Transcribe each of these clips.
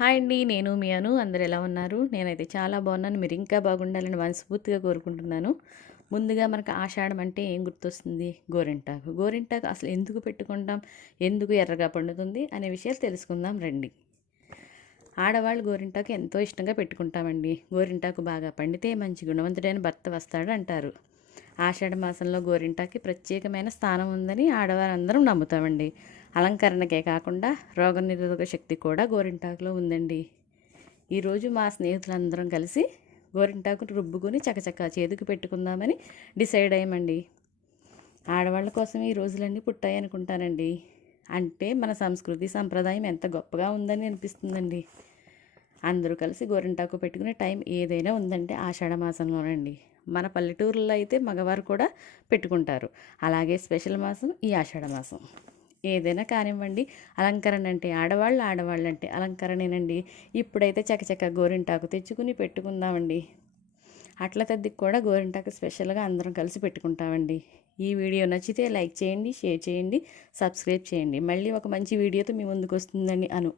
Hi అండి. నేను మీ అను. అందరూ ఎలా ఉన్నారు? నేనైతే చాలా బాగున్నాను. మీరు ఇంకా బాగుండాలని మనస్ఫూర్తిగా కోరుకుంటున్నాను. ముందుగా మనకు ఆషాఢం అంటే ఏం గుర్తొస్తుంది? గోరింటాకు. గోరింటాకు అసలు ఎందుకు పెట్టుకుంటాం? ఎందుకు ఎర్రగా పండుతుంది? అనే విషయాలు తెలుసుకుందాం రండి. ఆడవాళ్ళు గోరింటాకు ఎంతో ఇష్టంగా పెట్టుకుంటామండి. గోరింటాకు బాగా పండితే మంచి గుణవంతుడైన భర్త వస్తాడు అంటారు. ఆషాఢ మాసంలో గోరింటాకి ప్రత్యేకమైన స్థానం ఉందని ఆడవారందరం నమ్ముతామండి. అలంకరణకే కాకుండా రోగనిరోధక శక్తి కూడా గోరింటాకులో ఉందండి. ఈరోజు మా స్నేహితులందరం కలిసి గోరింటాకును రుబ్బుకొని చకచకా చేతికి పెట్టుకుందామని డిసైడ్ అయ్యామండి. ఆడవాళ్ళ కోసం ఈ రోజులన్నీ పుట్టాయి అనుకుంటానండి. అంటే మన సంస్కృతి సంప్రదాయం ఎంత గొప్పగా ఉందని అనిపిస్తుందండి. అందరూ కలిసి గోరింటాకు పెట్టుకునే టైం ఏదైనా ఉందంటే ఆషాఢ మాసంలోనండి. మన పల్లెటూరులో అయితే మగవారు కూడా పెట్టుకుంటారు. అలాగే స్పెషల్ మాసం ఈ ఆషాఢ మాసం. ఏదైనా కానివ్వండి, అలంకరణ అంటే ఆడవాళ్ళు అంటే అలంకరణేనండి. ఇప్పుడైతే చకచక గోరింటాకు తెచ్చుకుని పెట్టుకుందామండి. అట్ల తద్దికి కూడా గోరింటాకు స్పెషల్గా అందరం కలిసి పెట్టుకుంటామండి. ఈ వీడియో నచ్చితే లైక్ చేయండి, షేర్ చేయండి, సబ్స్క్రైబ్ చేయండి. మళ్ళీ ఒక మంచి వీడియోతో మీ ముందుకు వస్తుందండి అను.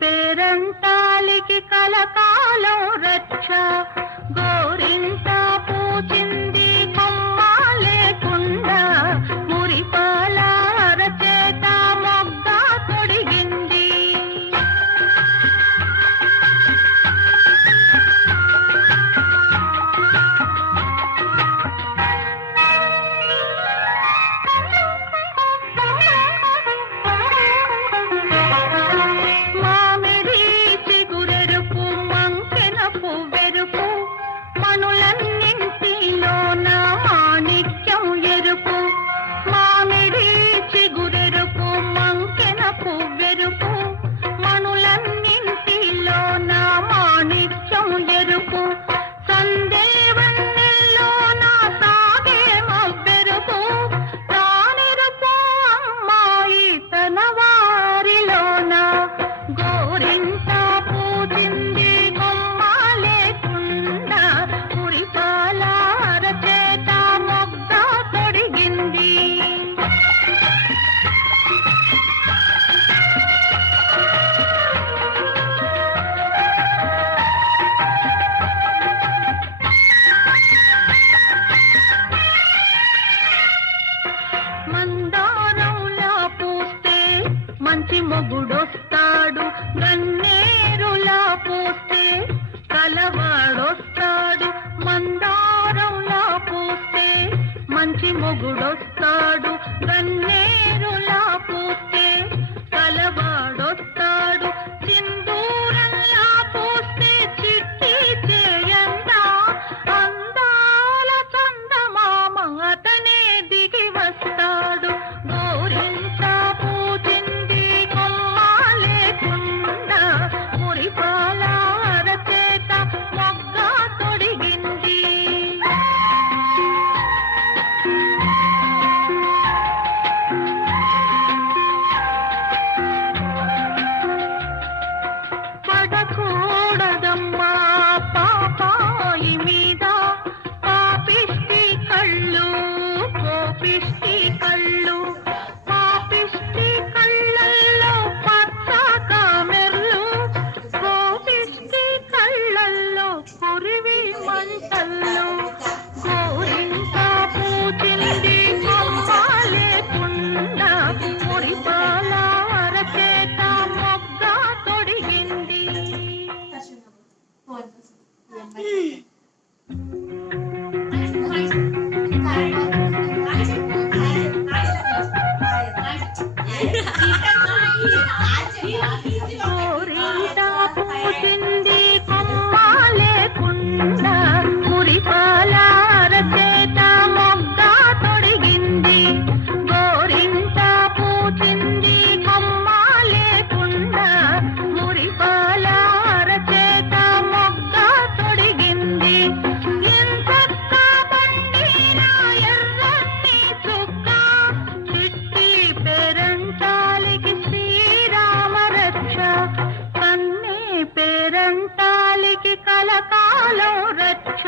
పేరంటాలికి కలకాలం రక్ష గోరింట పూచింది కొమ్మ లేకుండా మురిపాల అరచేత మొగ్గ తొడిగింది. మందారంలా పూస్తే మంచి మొగుడొస్తాడు, గన్నే కలకాలం రక్ష